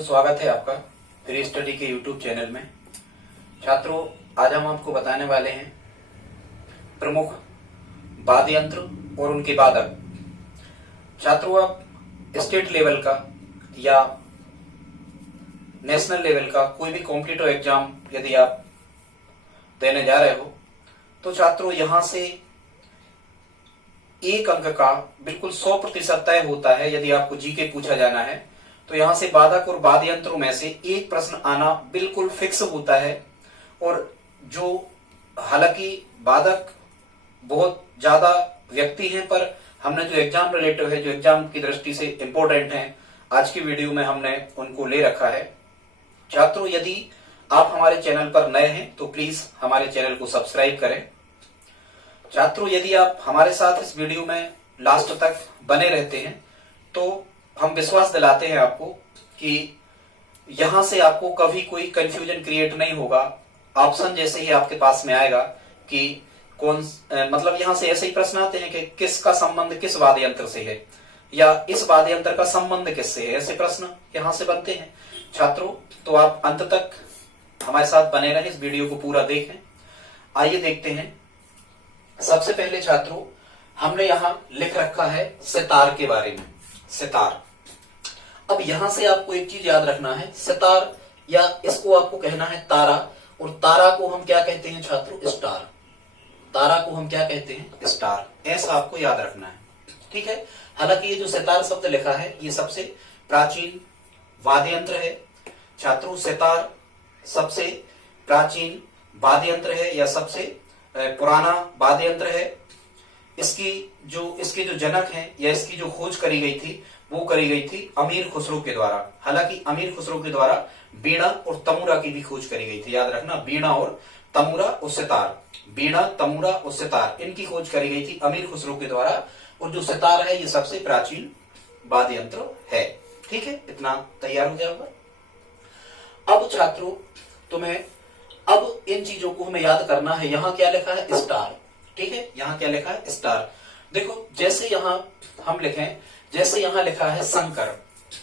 छात्रों, स्वागत है आपका फ्री स्टडी के यूट्यूब चैनल में। छात्रों, आज हम आपको बताने वाले हैं प्रमुख वाद्य यंत्र और उनके वादक। छात्रों, आप स्टेट लेवल का या नेशनल लेवल का कोई भी कॉम्पिटिटिव एग्जाम यदि आप देने जा रहे हो तो छात्रों यहां से एक अंक का बिल्कुल 100% तय होता है। यदि आपको जीके पूछा जाना है तो यहां से वादक और वाद्य यंत्रों में से एक प्रश्न आना बिल्कुल फिक्स होता है। और जो हालांकि वादक बहुत ज्यादा व्यक्ति हैं, पर हमने जो एग्जाम रिलेटिव है, जो एग्जाम की दृष्टि से इंपॉर्टेंट हैं, आज की वीडियो में हमने उनको ले रखा है। छात्रों, यदि आप हमारे चैनल पर नए हैं तो प्लीज हमारे चैनल को सब्सक्राइब करें। छात्रों, यदि आप हमारे साथ इस वीडियो में लास्ट तक बने रहते हैं तो हम विश्वास दिलाते हैं आपको कि यहां से आपको कभी कोई कंफ्यूजन क्रिएट नहीं होगा। ऑप्शन जैसे ही आपके पास में आएगा कि मतलब यहां से ऐसे ही प्रश्न आते हैं कि किसका संबंध किस वाद्य यंत्र से है या इस वाद्य यंत्र का संबंध किससे है, ऐसे प्रश्न यहां से बनते हैं। छात्रों, तो आप अंत तक हमारे साथ बने रहें, इस वीडियो को पूरा देखें। आइए देखते हैं। सबसे पहले छात्रों, हमने यहां लिख रखा है सितार के बारे में। सितार, अब यहां से आपको एक चीज याद रखना है, सितार या इसको आपको कहना है तारा, और तारा को हम क्या कहते हैं छात्रों? स्टार। तारा को हम क्या कहते हैं? स्टार। ऐसा आपको याद रखना है, ठीक है। हालांकि ये जो सितार शब्द लिखा है ये सबसे प्राचीन वाद्य यंत्र है। छात्रों, सितार सबसे प्राचीन वाद्य यंत्र है या सबसे पुराना वाद्य यंत्र है। इसके जो जनक हैं या इसकी जो खोज करी गई थी वो करी गई थी अमीर खुसरो के द्वारा। हालांकि अमीर खुसरो के द्वारा बीड़ा और तमूरा की भी खोज करी गई थी। याद रखना, बीड़ा और तमूरा और सितार, बीड़ा, तमूरा और सितार, इनकी खोज करी गई थी अमीर खुसरो के द्वारा। और जो सितार है ये सबसे प्राचीन वाद्य यंत्र है, ठीक है। इतना तैयार हो गया होगा। अब छात्रों, तुम्हें अब इन चीजों को हमें याद करना है। यहां क्या लिखा है? स्टार, ठीक है। यहां क्या लिखा है? स्टार। देखो, जैसे यहां हम लिखें, जैसे यहां लिखा है शंकर,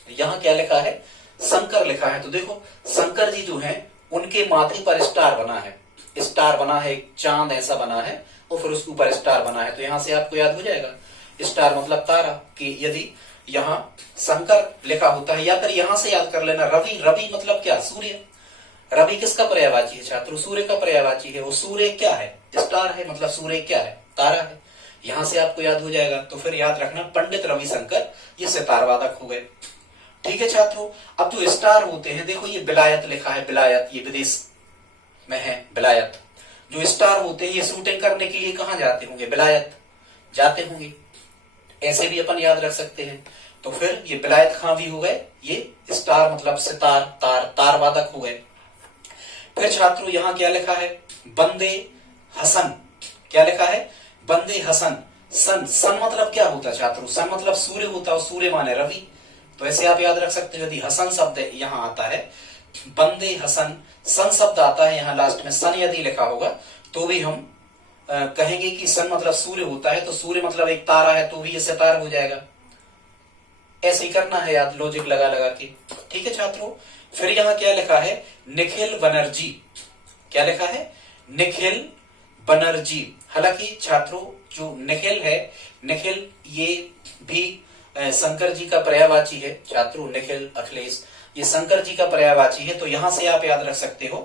यहां क्या लिखा है? शंकर लिखा है। तो देखो, शंकर जी जो हैं उनके माथे पर स्टार बना है। स्टार बना है, एक चांद ऐसा बना है और फिर उसके ऊपर स्टार बना है। तो यहां से आपको याद हो जाएगा स्टार मतलब तारा। कि यदि यहां शंकर लिखा होता है, या फिर यहां से याद कर लेना रवि। रवि मतलब क्या? सूर्य। रवि किसका पर्यायवाची है छात्रों? सूर्य का पर्यायवाची है। और सूर्य क्या है? स्टार है, मतलब सूर्य क्या है? तारा है। यहां से आपको याद हो जाएगा। तो फिर याद रखना पंडित रविशंकर ये सितार वादक हो गए, ठीक है छात्रों। अब जो स्टार होते हैं, देखो ये विलायत लिखा है, विलायत, ये विदेश में है विलायत। जो स्टार होते हैं ये शूटिंग करने के लिए कहां जाते होंगे? विलायत जाते होंगे। ऐसे भी अपन याद रख सकते हैं। तो फिर ये विलायत खां भी हो गए, ये स्टार मतलब सितार, तार वादक हो गए। फिर छात्रों यहां क्या लिखा है? बंदे हसन। क्या लिखा है? बंदे हसन। सन, सन मतलब क्या होता है छात्रों? सन मतलब सूर्य होता है, और सूर्य माने रवि। तो ऐसे आप याद रख सकते हो। यदि हसन शब्द यहां आता है, बंदे हसन, सन शब्द आता है यहां लास्ट में, सन यदि लिखा होगा तो भी हम कहेंगे कि सन मतलब सूर्य होता है। तो सूर्य मतलब एक तारा है, तो भी ये सितार हो जाएगा। ऐसे ही करना है याद, लॉजिक लगा लगा के, ठीक है छात्रों। फिर यहां क्या लिखा है? निखिल बनर्जी। क्या लिखा है? निखिल बनर्जी। हालांकि छात्रों जो निखिल है, निखिल ये भी शंकर जी का पर्यायवाची है छात्रों। निखिल, अखिलेश, ये शंकर जी का पर्यायवाची है। तो यहां से आप याद रख सकते हो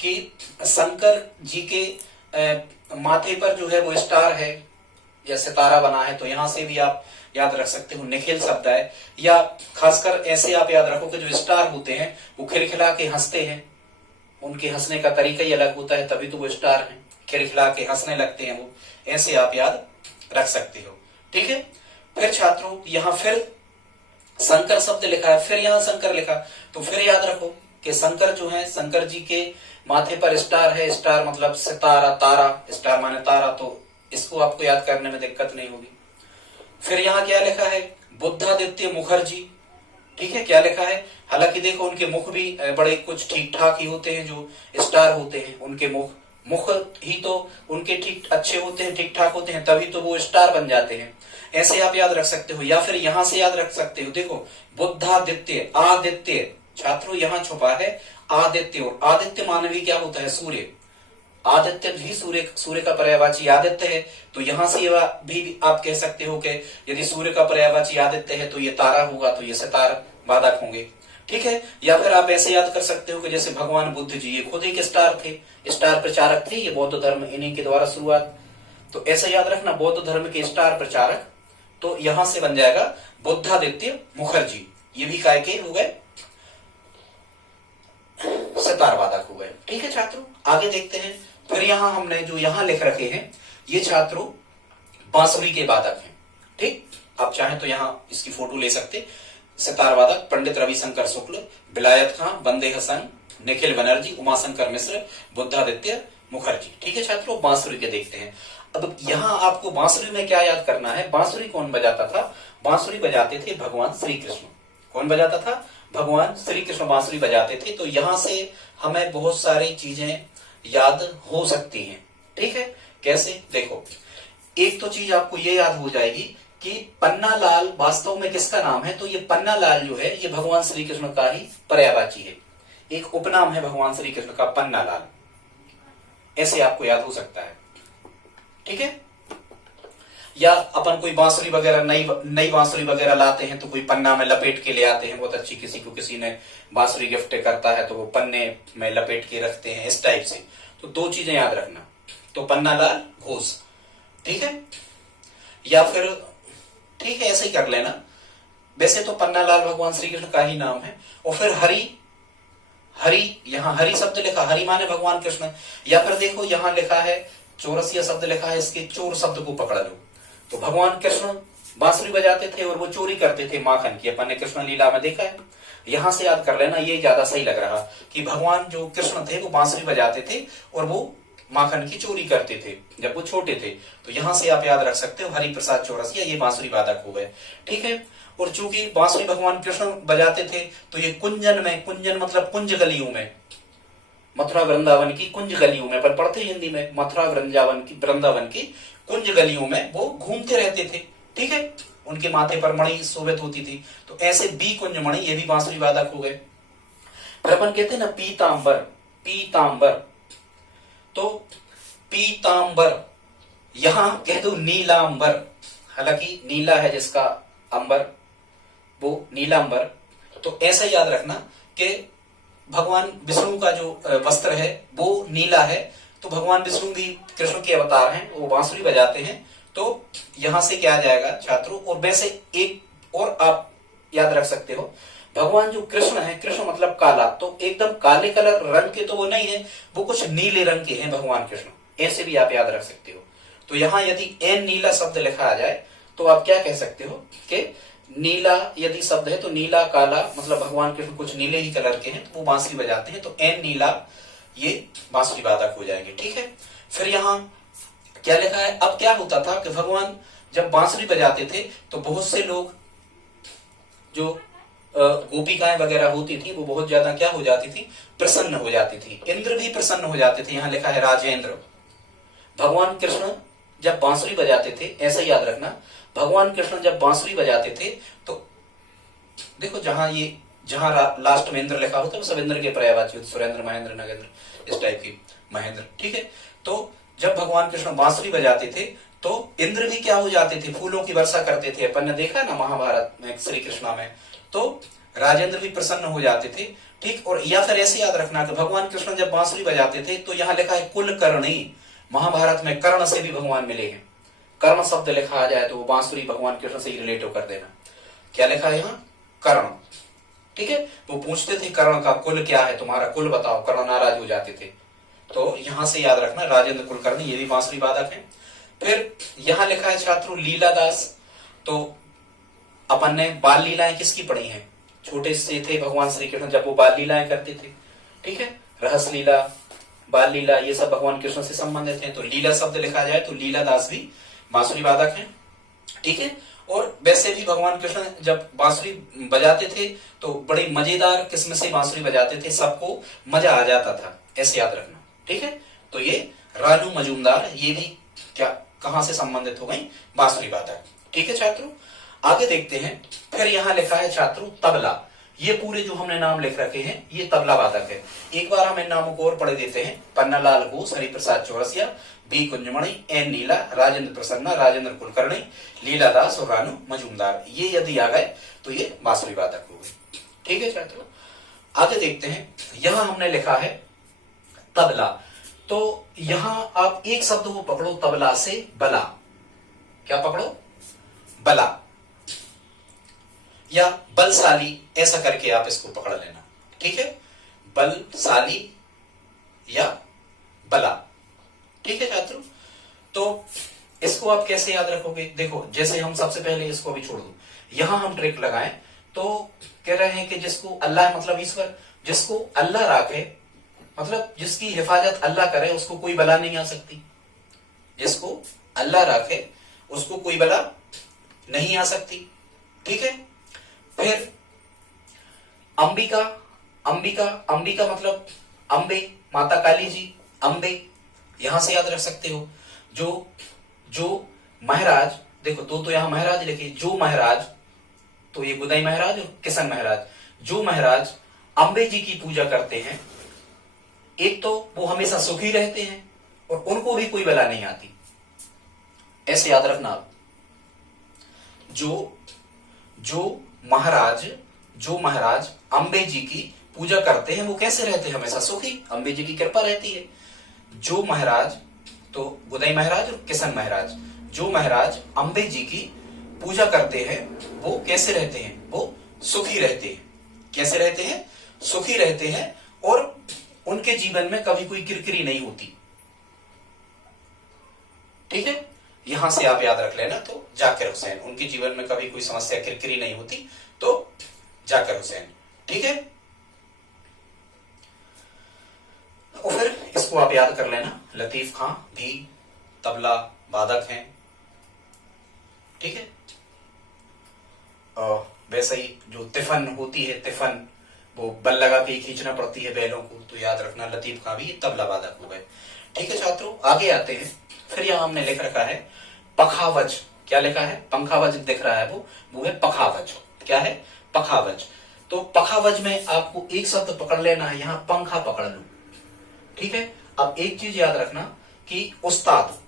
कि शंकर जी के माथे पर जो है वो स्टार है या सितारा बना है। तो यहां से भी आप याद रख सकते हो निखिल शब्द है। या खासकर ऐसे आप याद रखो कि जो स्टार होते हैं वो खिलखिला के हंसते हैं, उनके हंसने का तरीका ही अलग होता है, तभी तो वो स्टार हैं, खिलखिला के हंसने लगते हैं वो। ऐसे आप याद रख सकते हो, ठीक है। फिर छात्रों यहां फिर शंकर शब्द लिखा है, फिर यहां शंकर लिखा, तो फिर याद रखो कि शंकर जो है, शंकर जी के माथे पर स्टार है। स्टार मतलब सितारा, तारा, स्टार माने तारा। तो इसको आपको याद करने में दिक्कत नहीं होगी। फिर यहां क्या लिखा है? बुद्धादित्य मुखर्जी, ठीक है। क्या लिखा है? हालांकि देखो उनके मुख भी बड़े कुछ ठीक ठाक ही होते हैं। जो स्टार होते हैं उनके मुख ही तो उनके ठीक अच्छे होते हैं, ठीक ठाक होते हैं, तभी तो वो स्टार बन जाते हैं। ऐसे आप याद रख सकते हो। या फिर यहां से याद रख सकते हो, देखो बुद्धादित्य, आदित्य, छात्रों यहाँ छुपा है आदित्य, और आदित्य मानवी क्या होता है? सूर्य। आदित्य भी सूर्य का पर्यायवाची आदित्य है, तो यहां से भी आप कह सकते हो कि यदि सूर्य का पर्यायवाची आदित्य है तो ये तारा होगा, तो ये सितार वादक होंगे। ठीक है। या फिर आप ऐसे याद कर सकते हो कि जैसे भगवान बुद्ध जी ये खुद एक स्टार थे, स्टार प्रचारक थे, ये बौद्ध धर्म इन्हीं के द्वारा शुरुआत। तो ऐसे याद रखना बौद्ध धर्म के स्टार प्रचारक, तो यहां से बन जाएगा बुद्धादित्य मुखर्जी। ये भी काय के हो गए? सितार वादक हो गए। ठीक है छात्रों, आगे देखते हैं। फिर यहां हमने जो यहां लिख रखे हैं ये छात्रों बांसुरी के वादक हैं। ठीक, आप चाहें तो यहां इसकी फोटो ले सकते। सितार वादक पंडित रविशंकर शुक्ल, विलायत खां, बंदे हसन, निखिल बनर्जी, उमाशंकर मिश्र, बुद्धादित्य मुखर्जी। ठीक है छात्रों, बांसुरी के देखते हैं। अब यहां आपको बांसुरी में क्या याद करना है? बांसुरी कौन बजाता था? बांसुरी बजाते थे भगवान श्री कृष्ण। कौन बजाता था? भगवान श्री कृष्ण बांसुरी बजाते थे। तो यहां से हमें बहुत सारी चीजें याद हो सकती हैं। ठीक है, कैसे? देखो, एक तो चीज आपको ये याद हो जाएगी कि पन्नालाल वास्तव में किसका नाम है? तो ये पन्नालाल जो है ये भगवान श्री कृष्ण का ही पर्यायवाची है, एक उपनाम है भगवान श्री कृष्ण का, पन्नालाल। ऐसे आपको याद हो सकता है। ठीक है। या अपन कोई बांसुरी वगैरह नई बांसुरी वगैरह लाते हैं तो कोई पन्ना में लपेट के ले आते हैं, बहुत अच्छी, किसी को किसी ने बांसुरी गिफ्ट करता है तो वो पन्ने में लपेट के रखते हैं, इस टाइप से। तो दो चीजें याद रखना, तो पन्नालाल घोष। ठीक है। या फिर ठीक है ऐसे ही कर लेना। वैसे तो पन्नालाल भगवान श्री कृष्ण का ही नाम है। और फिर हरि, यहां हरि शब्द लिखा, हरि माने भगवान कृष्ण। या फिर देखो यहां लिखा है चौरसिया शब्द लिखा है, इसके चोर शब्द को पकड़ लो। तो भगवान कृष्ण बांसुरी बजाते थे और वो चोरी करते थे माखन की, अपन ने कृष्ण लीला में देखा है। यहां से याद कर लेना, ये ज्यादा सही लग रहा कि भगवान जो कृष्ण थे वो बांसुरी बजाते थे और वो माखन की चोरी करते थे जब वो छोटे थे। तो यहां से आप याद रख सकते हो हरि प्रसाद चौरसिया, ये बांसुरी वादक हो गए। ठीक है। और चूंकि बांसुरी भगवान कृष्ण बजाते थे तो ये कुंजन में, कुंजन मतलब कुंज गलियों में, मथुरा वृंदावन की कुंज गलियों में, पर पढ़ते हिंदी में मथुरा वृंदावन की कुंज गलियों में वो घूमते रहते थे। ठीक है। उनके माथे पर मणि शोभित होती थी, तो ऐसे बी कुंज मणि, ये भी बांसुरी वादक हो गए। फिर अपन कहते हैं ना पीतांबर, पीतांबर, तो पीतांबर, यहां कह दो नीलांबर, हालांकि नीला है जिसका अंबर, वो नीलांबर। तो ऐसा याद रखना कि भगवान विष्णु का जो वस्त्र है वो नीला है, तो भगवान विष्णु भी कृष्ण के अवतार हैं, वो बांसुरी बजाते हैं। तो यहां से क्या आ जाएगा छात्रों? और वैसे एक और आप याद रख सकते हो, भगवान जो कृष्ण है, कृष्ण मतलब काला, तो एकदम काले कलर रंग के तो वो नहीं है, वो कुछ नीले रंग के हैं भगवान कृष्ण, ऐसे भी आप याद रख सकते हो। तो यहां यदि एन नीला शब्द लिखा आ जाए तो आप क्या कह सकते हो कि नीला यदि शब्द है तो नीला काला, मतलब भगवान कृष्ण कुछ नीले ही कलर के हैं, तो वो बांसुरी बजाते हैं, तो एन नीला ये बांसुरी वादक हो जाएंगे। ठीक है। फिर यहाँ क्या लिखा है? अब क्या होता था कि भगवान जब बांसुरी बजाते थे तो बहुत से लोग, जो गोपिकाएं वगैरह होती थी, वो बहुत ज्यादा क्या हो जाती थी? प्रसन्न हो जाती थी। इंद्र भी प्रसन्न हो जाते थे, यहाँ लिखा है राजेंद्र। भगवान कृष्ण जब बांसुरी बजाते थे, ऐसा याद रखना, भगवान कृष्ण जब बांसुरी बजाते थे तो देखो जहां लास्ट में इंद्र लिखा होता है वो सब इंद्र के पर्यायवाची, सुरेंद्र, महेंद्र, नगेंद्र, इस टाइप की, महेंद्र। ठीक है। तो जब भगवान कृष्ण बांसुरी बजाते थे तो इंद्र भी क्या हो जाते थे? फूलों की वर्षा करते थे। अपन ने देखा ना महाभारत में, श्री कृष्णा में, तो राजेंद्र भी प्रसन्न हो जाते थे। ठीक। और या फिर ऐसे याद रखना कि भगवान कृष्ण जब बांसुरी बजाते थे तो यहाँ लिखा है कुलकर्णी, महाभारत में कर्ण से भी भगवान मिले हैं। कर्ण शब्द लिखा आ जाए तो वो बांसुरी भगवान कृष्ण से ही रिलेटिव कर देना। क्या लिखा है यहाँ? कर्ण। ठीक है। वो पूछते थे कर्ण का कुल क्या है, तुम्हारा कुल बताओ, कर्ण नाराज हो जाते थे। तो यहां से याद रखना राजेंद्र कुलकर्णी, ये भी बांसुरी वादक है। फिर यहां लिखा है छात्रों लीलादास। तो अपन ने बाल लीलाएं किसकी पढ़ी हैं? छोटे से थे भगवान श्री कृष्ण जब वो बाल लीलाएं करते थे। ठीक है। रहस लीला, बाल लीला, ये सब भगवान कृष्ण से संबंधित हैं। तो लीला शब्द लिखा जाए तो लीलादास भी बांसुरी वादक हैं। ठीक है। और वैसे भी भगवान कृष्ण जब बांसुरी बजाते थे तो बड़े मजेदार किस्म से बांसुरी बजाते थे, सबको मजा आ जाता था, ऐसे याद रखना। ठीक है। तो ये रानू मजूमदार, ये भी क्या कहां से संबंधित हो गई? बांसुरी वादक। ठीक है छात्रों, आगे देखते हैं। फिर यहां लिखा है छात्रों तबला। ये पूरे जो हमने नाम लिख रखे हैं ये तबला वादक है। एक बार हम इन नामों को और पढ़ देते हैं। पन्नालाल घोष, हरिप्रसाद चौरसिया, बी कुंजमणि, एन नीला, राजेंद्र प्रसन्ना, राजेंद्र कुलकर्णी, लीला दास और रानू मजूमदार। ये यदि आ गए तो ये बांसुरी वादक हो गए। ठीक है छात्रों, आगे देखते हैं। यहां हमने लिखा है तबला, तो यहां आप एक शब्द को पकड़ो, तबला से बला। क्या पकड़ो? बला या बलशाली, ऐसा करके आप इसको पकड़ लेना। ठीक है, बलशाली या बला। ठीक है छात्रों, तो इसको आप कैसे याद रखोगे? देखो, जैसे हम सबसे पहले इसको भी छोड़ दो, यहां हम ट्रिक लगाएं तो कह रहे हैं कि जिसको अल्लाह मतलब ईश्वर, जिसको अल्लाह राखे मतलब जिसकी हिफाजत अल्लाह करे, उसको कोई बला नहीं आ सकती। जिसको अल्लाह राखे उसको कोई बला नहीं आ सकती। ठीक है, फिर अंबिका, अंबिका, अंबिका मतलब अंबे, माता काली जी, अंबे, यहां से याद रख सकते हो। जो महाराज, देखो दो तो यहां महाराज लिखे, जो महाराज, तो ये गुदाई महाराज और किशन महाराज, जो महाराज अंबे जी की पूजा करते हैं, एक तो वो हमेशा सुखी रहते हैं और उनको भी कोई बला नहीं आती। ऐसे याद रखना आप। जो महाराज अंबे जी की पूजा करते हैं वो कैसे रहते हैं? हमेशा सुखी, अंबे जी की कृपा रहती है। जो महाराज, तो गुदाई महाराज और किशन महाराज, जो महाराज अंबे जी की पूजा करते हैं वो कैसे रहते हैं? वो सुखी रहते हैं। कैसे रहते हैं? सुखी रहते हैं और उनके जीवन में कभी कोई किरकिरी नहीं होती। ठीक है, यहां से आप याद रख लेना। तो जाकिर हुसैन, उनके जीवन में कभी कोई समस्या किरकिरी नहीं होती, तो जाकिर हुसैन। ठीक है, और फिर इसको आप याद कर लेना, लतीफ खां भी तबला वादक हैं। ठीक है, वैसे ही जो तिफन होती है, तिफन वो बल लगा के खींचना पड़ती है बैलों को, तो याद रखना लतीफ खां भी तबला वादक हो गए। ठीक है छात्रों, आगे आते हैं। फिर यहां हमने लिख रखा है पखावज। क्या लिखा है? पंखावज दिख रहा है, वो है पखावज। क्या है? पखावज। तो पखावज में आपको एक शब्द पकड़ लेना है, यहां पंखा पकड़ लो। ठीक है, अब एक चीज याद रखना कि उस्ताद,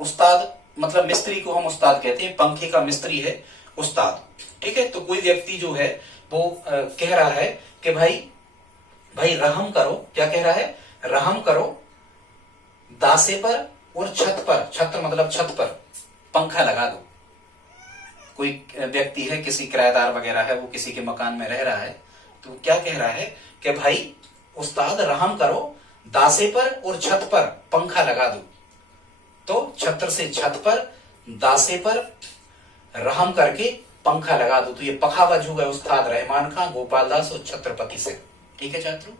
उस्ताद मतलब मिस्त्री को हम उस्ताद कहते हैं, पंखे का मिस्त्री है उस्ताद। ठीक है, तो कोई व्यक्ति जो है वो कह रहा है कि भाई रहम करो। क्या कह रहा है? रहम करो दासे पर और छत पर, छत मतलब छत पर पंखा लगा दो। कोई व्यक्ति है, किसी किराएदार वगैरह है, वो किसी के मकान में रह रहा है, तो क्या कह रहा है कि भाई उस्ताद रहम करो दासे पर और छत पर पंखा लगा दो। तो छत्र से छत पर, दासे पर रहम करके पंखा लगा दो। तो ये पखावज हो गए उस्ताद रहमान खां, गोपाल दास और छत्रपति सिंह। ठीक है छात्रों,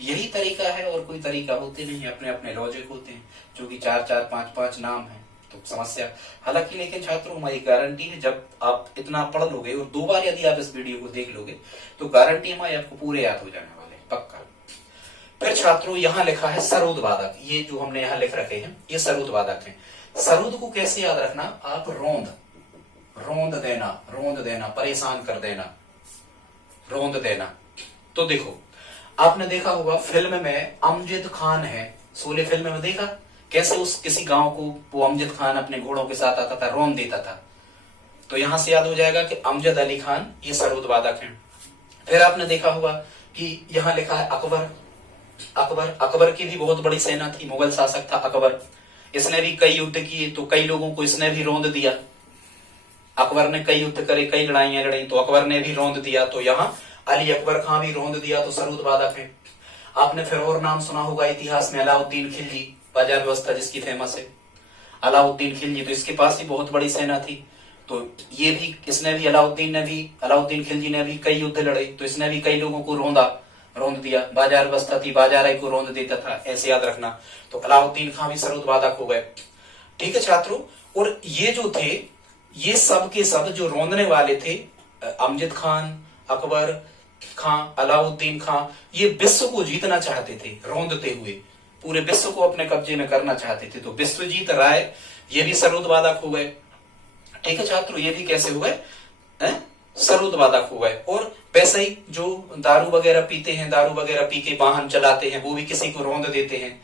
यही तरीका है, और कोई तरीका होते नहीं, अपने अपने लॉजिक होते हैं, जो कि 4-4, 5-5 नाम है तो समस्या। हालांकि लेकिन छात्रों हमारी गारंटी है, जब आप इतना पढ़ लोगे और 2 बार यदि आप इस वीडियो को देख लोगे तो गारंटी हमारी आपको पूरे याद हो जाने वाले, पक्का। फिर छात्रों यहां लिखा है सरोद वादक। ये जो हमने यहां लिख रखे हैं ये सरोद वादक है। सरोद को कैसे याद रखना आप? रोंद, रोंद देना, रोंद देना, परेशान कर देना, रोंद देना। तो देखो, आपने देखा होगा फिल्म में अमजद खान है, शोले फिल्म में देखा कैसे उस किसी गांव को वो अमजद खान अपने घोड़ों के साथ आता था, रोंद देता था। तो यहां से याद हो जाएगा कि अमजद अली खान ये सरोद वादक हैं। फिर आपने देखा होगा कि यहां लिखा है अकबर। अकबर, अकबर की भी बहुत बड़ी सेना थी, मुगल शासक था अकबर। इसने भी कई युद्ध किए, तो कई लोगों को इसने भी रोंद दिया। अकबर ने कई युद्ध करे, कई लड़ाइयां लड़ी, तो अकबर ने भी रोंद दिया। तो यहाँ अली अकबर खां भी रोंद दिया, तो सरोद वादक है। आपने फिर और नाम सुना होगा इतिहास में, अलाउद्दीन खिलजी, बाजार व्यवस्था जिसकी फेमस है, अलाउद्दीन खिलजी। तो इसके पास भी बहुत बड़ी सेना थी, तो ये भी, इसने भी, अलाउद्दीन खिलजी ने भी कई युद्ध लड़े, तो इसने भी कई लोगों को रोंद दिया। बाजार व्यवस्था थी, बाजार को रोंद देता था, ऐसे याद रखना। तो अलाउद्दीन खां भी सरोद वादक हो गए। ठीक है छात्रों, और ये जो थे, ये सब के सब जो रोंदने वाले थे, अमजद खान, अकबर खां, अलाउद्दीन खां, ये विश्व को जीतना चाहते थे, रोंदते हुए पूरे विश्व को अपने कब्जे में करना चाहते थे। तो विश्वजीत राय ये भी सरोद वादक हो गए। ठीक है छात्रों, ये भी कैसे हो गए? सरुद्वादक हो गए। और वैसे ही जो दारू वगैरह पीते हैं, दारू वगैरह पी के वाहन चलाते हैं, वो भी किसी को रौंद देते हैं,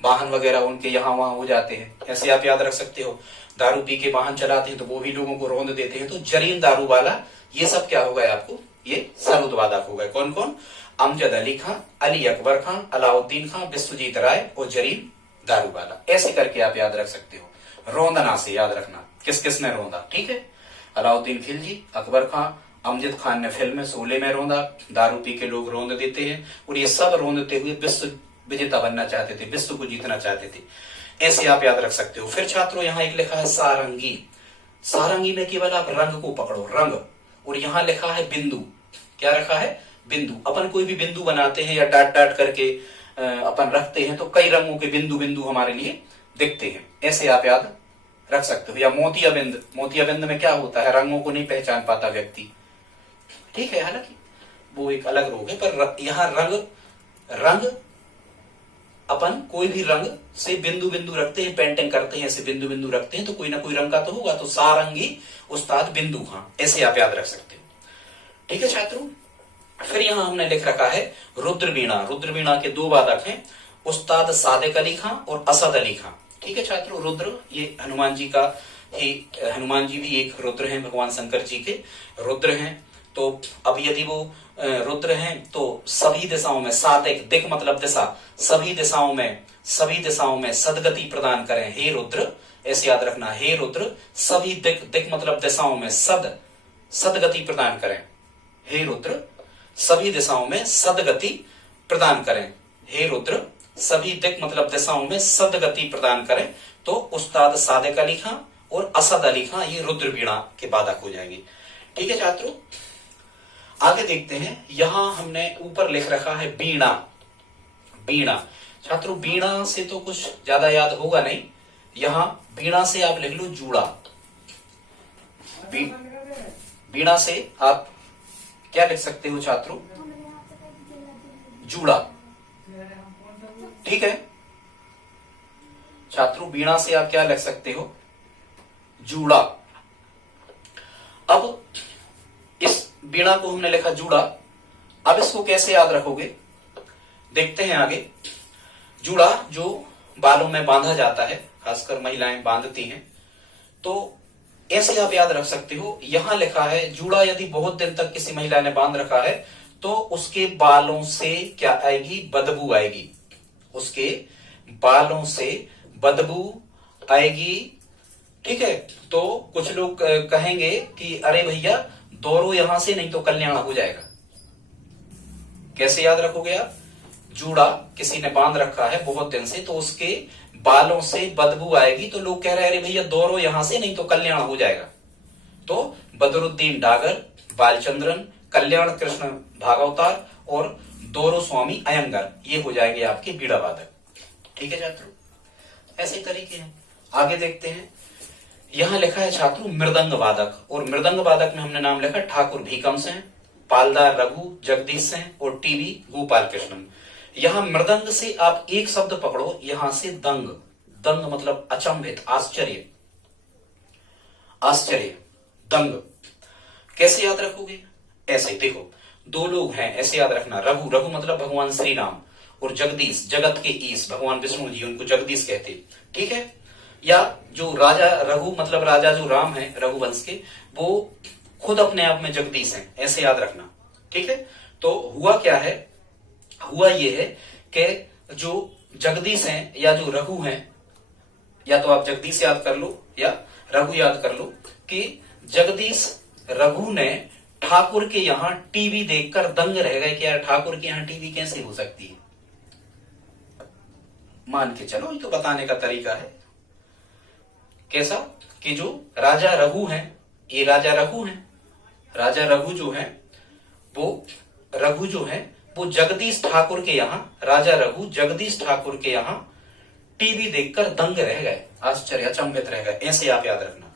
वाहन वगैरह उनके यहाँ वहां हो जाते हैं, ऐसे आप याद रख सकते हो। दारू पी के वाहन चलाते हैं तो वो भी लोगों को रौंद देते हैं। तो जरीन, दारू वाला, ये सब क्या हो गए आपको, ये सरुद्वादक हो गए। कौन कौन? अमजद अली खां, अली अकबर खान, अलाउद्दीन खां, विश्वजीत राय और जरीन दारू वाला। ऐसे करके आप याद रख सकते हो। रौंदना से याद रखना किस किस ने रौंदा, ठीक है। अलाउद्दीन खिलजी, अकबर खां, अमजद खान ने फिल्म में शोले में रौंदा, दारू पी के लोग रौंद देते हैं, और ये सब रौंदते हुए विश्व विजेता बनना चाहते थे, विश्व को जीतना चाहते थे। ऐसे आप याद रख सकते हो। फिर छात्रों यहाँ एक लिखा है सारंगी। सारंगी में केवल आप रंग को पकड़ो, रंग, और यहाँ लिखा है बिंदु। क्या रखा है? बिंदु। अपन कोई भी बिंदु बनाते हैं या डाट डाट करके अपन रखते हैं, तो कई रंगों के बिंदु बिंदु हमारे लिए दिखते हैं, ऐसे आप याद रख सकते हो। या मोतियाबिंद, मोतियाबिंद में क्या होता है, रंगों को नहीं पहचान पाता व्यक्ति, ठीक है, हालांकि वो एक अलग रोग है, पर यहाँ रंग अपन कोई भी रंग से बिंदु बिंदु रखते हैं, पेंटिंग करते हैं, ऐसे बिंदु बिंदु रखते हैं, तो कोई ना कोई रंग का तो होगा। तो सारंगी उस्ताद बिंदु खां, ऐसे आप याद रख सकते हो, ठीक है छात्रों। फिर यहां हमने लिख रखा है रुद्रवीणा। रुद्रवीणा के दो वादक हैं, उस्ताद सादिक अली खां और असद अली खां, ठीक है छात्रों। रुद्र ये हनुमान जी का ही, हनुमान जी भी एक रुद्र हैं, भगवान शंकर जी के रुद्र हैं। तो अब यदि वो रुद्र हैं तो सभी दिशाओं में, सादिक, दिक मतलब दिशा, सभी दिशाओं में सदगति प्रदान करें हे रुद्र, ऐसे याद रखना, हे रुद्र सभी दिक मतलब दिशाओं में सदगति प्रदान करें, हे रुद्र सभी दिशाओं में सदगति प्रदान करें, हे रुद्र सभी दिक मतलब दिशाओं में सदगति प्रदान करें। तो उस्ताद सादिक अली खां और असद अली खां ये रुद्रवीणा के वादक हो जाएंगे, ठीक है छात्रों। आगे देखते हैं, यहां हमने ऊपर लिख रखा है बीणा। बीणा छात्रों, बीणा से तो कुछ ज्यादा याद होगा नहीं, यहां बीणा से आप लिख लो जूड़ा। बीणा से आप क्या लिख सकते हो छात्रों? जूड़ा, ठीक है छात्रों। बीणा से आप क्या लिख सकते हो? जूड़ा। अब इस बीणा को हमने लिखा जूड़ा, अब इसको कैसे याद रखोगे देखते हैं आगे। जूड़ा जो बालों में बांधा जाता है, खासकर महिलाएं बांधती हैं, तो ऐसे आप याद रख सकते हो। यहां लिखा है जूड़ा यदि बहुत दिन तक किसी महिला ने बांध रखा है तो उसके बालों से क्या आएगी? बदबू आएगी, उसके बालों से बदबू आएगी, ठीक है। तो कुछ लोग कहेंगे कि अरे भैया दौड़ो यहां से, नहीं तो कल्याण हो जाएगा। कैसे याद रखोगे आप? जूड़ा किसी ने बांध रखा है बहुत दिन से, तो उसके बालों से बदबू आएगी, तो लोग कह रहे हैं अरे भैया दौड़ो यहां से, नहीं तो कल्याण हो जाएगा। तो बदरुद्दीन डागर, बालचंद्रन, कल्याण कृष्ण भागवतार और दौरो स्वामी अयंगर, ये हो जाएंगे आपके बीड़ा वादक, ठीक है छात्रों। ऐसे तरीके हैं। आगे देखते हैं, यहां लिखा है छात्रों मृदंग वादक, और मृदंग वादक में हमने नाम लिखा ठाकुर भीकम सिंह, पालदार रघु जगदीश सिंह और टीवी गोपाल कृष्णन। यहां मृदंग से आप एक शब्द पकड़ो, यहां से दंग। दंग मतलब अचंभित, आश्चर्य, आश्चर्य, दंग। कैसे याद रखोगे? ऐसे ही देखो, दो लोग हैं, ऐसे याद रखना। रघु, रघु मतलब भगवान श्री राम, और जगदीश जगत के ईश भगवान विष्णु जी, उनको जगदीश कहते, ठीक है। या जो राजा रघु मतलब राजा जो राम है रघुवंश के, वो खुद अपने आप में जगदीश हैं, ऐसे याद रखना, ठीक है। तो हुआ क्या है? हुआ ये है कि जो जगदीश हैं या जो रघु हैं, या तो आप जगदीश याद कर लो या रघु याद कर लो, कि जगदीश रघु ने ठाकुर के यहाँ टीवी देखकर दंग रह गए कि यार ठाकुर के यहाँ टीवी कैसे हो सकती है। मान के चलो, ये तो बताने का तरीका है। कैसा? कि जो राजा रघु हैं, ये राजा रघु हैं, राजा रघु जो है वो जगदीश ठाकुर के यहाँ, राजा रघु जगदीश ठाकुर के यहाँ टीवी देखकर दंग रह गए, आश्चर्य अचंभित रह गए, ऐसे आप याद रखना।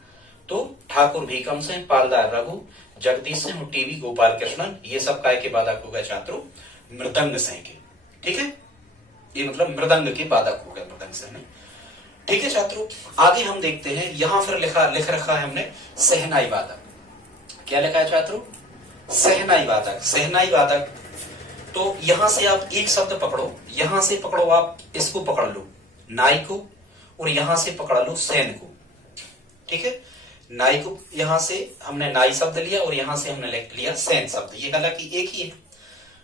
तो ठाकुर भीकम सिंह, पालदार रघु जगदीश सिंह और टीवी गोपाल कृष्णन, ये सब काय के बाधक हो गए छात्रों? मृदंग सिंह के, ठीक है। ये मतलब मृदंग के बाधक हो गए, मृदंग सिंह ने, ठीक है छात्रों। आगे हम देखते हैं, यहां फिर लिख रखा है हमने सहनाई वादक। क्या लिखा है छात्रों? सहनाई वादक, सहनाई वादक। तो यहां से आप एक शब्द पकड़ो, यहां से पकड़ो आप इसको पकड़ लो नाई को, और यहां से पकड़ लो सैन को। ठीक है, नाई को यहां से हमने नाई शब्द लिया और यहां से हमने लिया सैन शब्द, ये हालांकि एक ही है।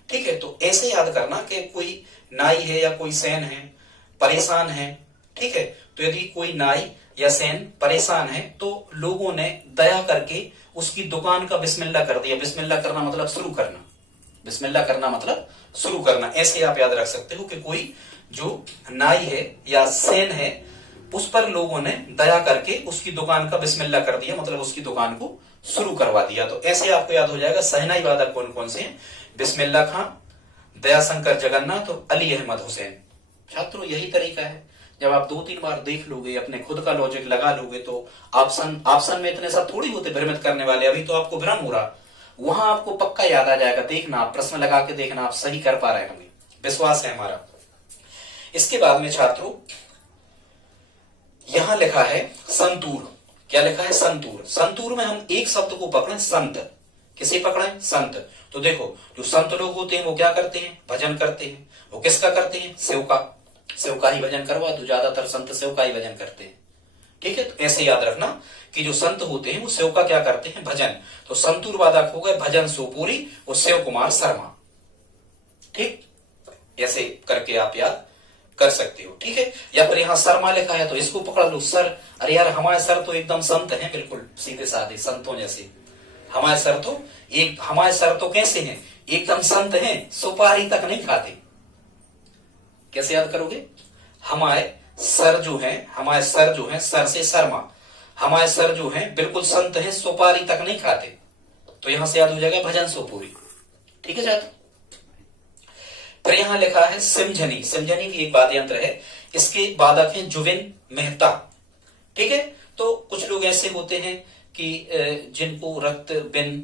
ठीक है, तो ऐसे याद करना कि कोई नाई है या कोई सैन है, परेशान है। ठीक है, तो यदि कोई नाई या सैन परेशान है तो लोगों ने दया करके उसकी दुकान का बिस्मिल्लाह कर दिया। बिस्मिल्लाह करना मतलब शुरू करना, बिस्मिल्लाह करना मतलब शुरू करना। ऐसे आप याद रख सकते हो कि कोई जो नाई है या सैन है उस पर लोगों ने दया करके उसकी दुकान का बिस्मिल्लाह कर दिया, मतलब उसकी दुकान को शुरू करवा दिया। तो ऐसे आपको याद हो जाएगा सहनाई वादक कौन कौन से हैं, बिस्मिल्लाह खां, दयाशंकर जगन्नाथ और अली अहमद हुसैन। छात्रों यही तरीका है, जब आप 2-3 बार देख लोगे, अपने खुद का लॉजिक लगा लोगे, तो ऑप्शन में इतने सब थोड़ी होते भ्रमित करने वाले। अभी तो आपको भ्रम हो रहा, वहां आपको पक्का याद आ जाएगा। देखना, आप प्रश्न लगा के देखना, आप सही कर पा रहे होंगे, विश्वास है हमारा। इसके बाद में छात्रों यहां लिखा है संतूर। क्या लिखा है? संतूर। संतूर में हम एक शब्द को पकड़े, संत। किसे पकड़े? संत। तो देखो, जो संत लोग होते हैं वो क्या करते हैं? भजन करते हैं। वो किसका करते हैं? शिव का। शिव का ही भजन करवा, तो ज्यादातर संत शिव का ही भजन करते हैं। ठीक है, तो ऐसे याद रखना कि जो संत होते हैं वो शिव का क्या करते हैं? भजन। तो संतूर वादक हो गए भजन सोपुरी और शिव कुमार शर्मा। ठीक, ऐसे करके आप याद कर सकते हो। ठीक है, या फिर यहाँ शर्मा लिखा है तो इसको पकड़ लो, सर। अरे यार, हमारे सर तो एकदम संत हैं, बिल्कुल सीधे साधे संतों जैसे। हमारे सर तो कैसे हैं? एकदम संत हैं, सुपारी तक नहीं खाते। कैसे याद करोगे? हमारे सर जो है सर से शर्मा, हमारे सर जो है बिल्कुल संत हैं, सुपारी तक नहीं खाते। तो यहां से याद हो जाएगा भजन सोपुरी। ठीक है छात्र, फिर यहां लिखा है सिमझनी। सिमझनी भी एक वाद्य यंत्र है, इसके वादक हैं जुबिन मेहता। ठीक है, तो कुछ लोग ऐसे होते हैं कि जिनको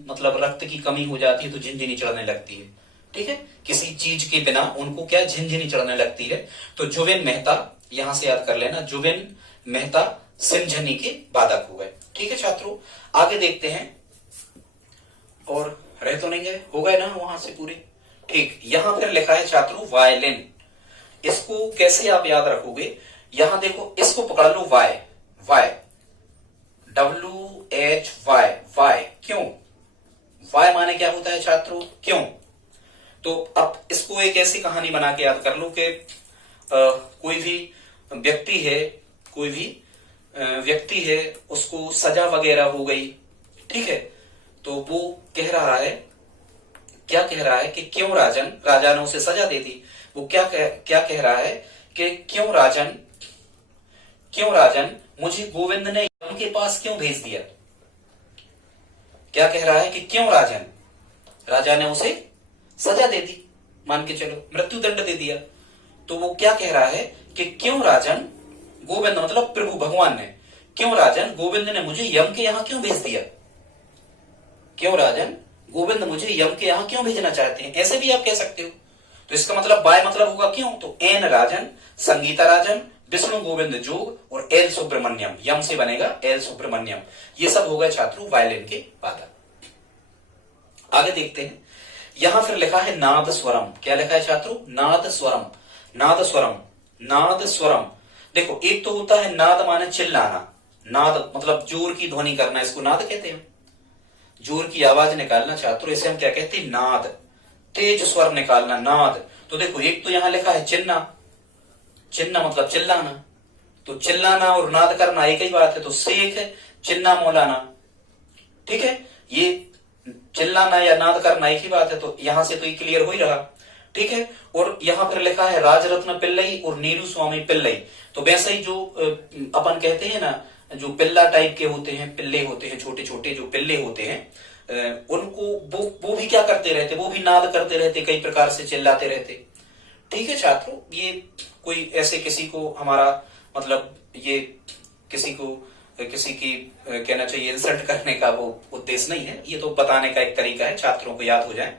मतलब रक्त की कमी हो जाती है तो झिनझिनी चढ़ने लगती है। ठीक है, किसी चीज के बिना उनको क्या झिनझिनी चढ़ने लगती है। तो जुबिन मेहता यहां से याद कर लेना, जुबिन मेहता सिमझनी के वादक हो गए। ठीक है छात्रों, आगे देखते हैं। और रह तो नहीं गए? हो गए ना वहां से पूरे? ठीक, यहां फिर लिखा है छात्रों वायलिन। इसको कैसे आप याद रखोगे? यहां देखो, इसको पकड़ लो, वाय, वाय, WHY, वाय। क्यों? वाय माने क्या होता है छात्रों? क्यों। तो अब इसको एक ऐसी कहानी बना के याद कर लो कि कोई भी व्यक्ति है, उसको सजा वगैरह हो गई। ठीक है, तो वो क्या कह रहा है कि क्यों राजा ने उसे सजा दे दी। वो क्या कह रहा है कि क्यों राजन मुझे गोविंद ने उनके पास क्यों भेज दिया। क्या कह रहा है कि क्यों राजा ने उसे सजा दे दी, मान के चलो मृत्यु दंड दे दिया। तो वो क्या कह रहा है कि क्यों राजन गोविंद, मतलब प्रभु भगवान ने, क्यों राजन गोविंद ने मुझे यम के यहां क्यों भेज दिया। क्यों राजन गोविंद मुझे यम के यहां क्यों भेजना चाहते हैं, ऐसे भी आप कह सकते हो। तो इसका मतलब बाय मतलब होगा क्यों। तो एन राजन, संगीता राजन, विष्णु गोविंद जोग और एल सुब्रमण्यम, यम से बनेगा एल सुब्रमण्यम। ये सब हो गए छात्रों वायलिन के वादक। आगे देखते हैं, यहां फिर लिखा है नाद स्वरम। क्या लिखा है छात्रों? नाद स्वरम, नाद स्वरम, नाद स्वरम। देखो, एक तो होता है नाद माने चिल्लाना, नाद मतलब जोर की ध्वनि करना, इसको नाद कहते हैं। जोर की आवाज निकालना छात्रों, इसे हम क्या कहते हैं? नाद। तेज स्वर निकालना, नाद। तो देखो, एक तो यहां लिखा है चिन्ना, चिन्ना मतलब चिल्लाना। तो चिल्लाना और नाद करना एक ही बात है। तो शेख चिन्ना मौलाना। ठीक है, ये चिल्लाना या नाद करना एक ही बात है। तो यहां से तो ये क्लियर हो ही रहा। ठीक है, और यहां पर लिखा है राजरत्न पिल्लई और नीरू स्वामी पिल्लई। तो वैसे ही जो अपन कहते हैं ना, जो पिल्ला टाइप के होते हैं, पिल्ले होते हैं, छोटे छोटे जो पिल्ले होते हैं, उनको वो भी क्या करते रहते? वो भी नाद करते रहते, कई प्रकार से चिल्लाते रहते। ठीक है छात्रों, ये कोई ऐसे किसी को हमारा मतलब ये किसी की कहना चाहिए इंसल्ट करने का वो उद्देश्य नहीं है। ये तो बताने का एक तरीका है, छात्रों को याद हो जाए।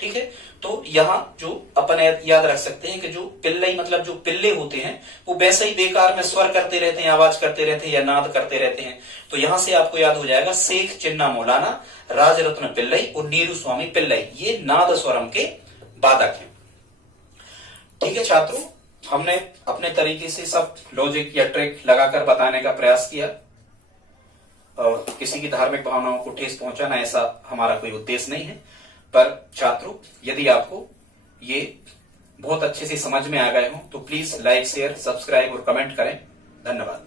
ठीक है। तो यहाँ जो अपन याद रख सकते हैं कि जो पिल्लई मतलब जो पिल्ले होते हैं वो वैसे ही बेकार में स्वर करते रहते हैं, आवाज करते रहते हैं या नाद करते रहते हैं। तो यहां से आपको याद हो जाएगा शेख चिन्ना मौलाना, राजरत्न पिल्लई और नीरू स्वामी पिल्लई, ये नाद स्वरम के वादक हैं। ठीक है छात्रों, हमने अपने तरीके से सब लॉजिक या ट्रिक लगाकर बताने का प्रयास किया और किसी की धार्मिक भावनाओं को ठेस पहुंचाना ऐसा हमारा कोई उद्देश्य नहीं है। पर छात्रों, यदि आपको ये बहुत अच्छे से समझ में आ गए हो तो प्लीज लाइक, शेयर, सब्सक्राइब और कमेंट करें। धन्यवाद।